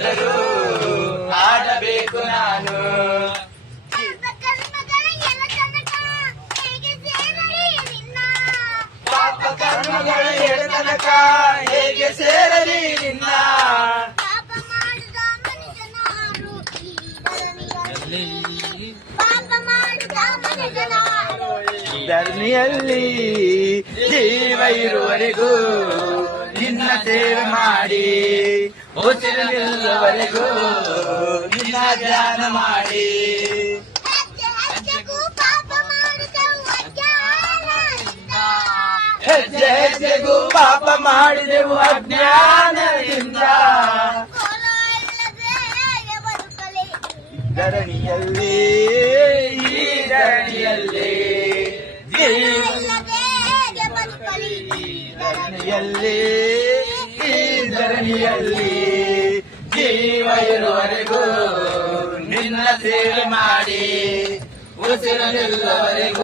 ಇದ್ದರೂ ಆಡಬೇಕು ನಾನು. ಪಾಪ ಕರ್ಮಗಳು ಎಡತನಕ ಹೇಗೆ ಸೇರಲಿ ನಿನ್ನ. ಧರಣಿಯಲ್ಲಿ ಜೀವ ಇರುವವರೆಗೂ ನಿನ್ನ ಸೇವೆ ಮಾಡಿ, ಉಸಿರು ನಿಲ್ಲುವವರೆಗೂ ನಿನ್ನ ಧ್ಯಾನ ಮಾಡಿ. ಹೆಜ್ಜೆ ಹೆಜ್ಜೆಗೂ ಪಾಪ ಮಾಡಿದೆವು ಅಜ್ಞಾನದಿಂದ. ಧರಣಿಯಲ್ಲಿ ಈ ಧರಣಿಯಲ್ಲಿ ಧರಣಿಯಲ್ಲಿ ಈ ಧರಣಿಯಲ್ಲಿ ಜೀವ ಇರುವವರೆಗೂ ನಿನ್ನ ಸೇವೆ ಮಾಡಿ, ಉಸಿರು ನಿಲ್ಲುವವರೆಗೂ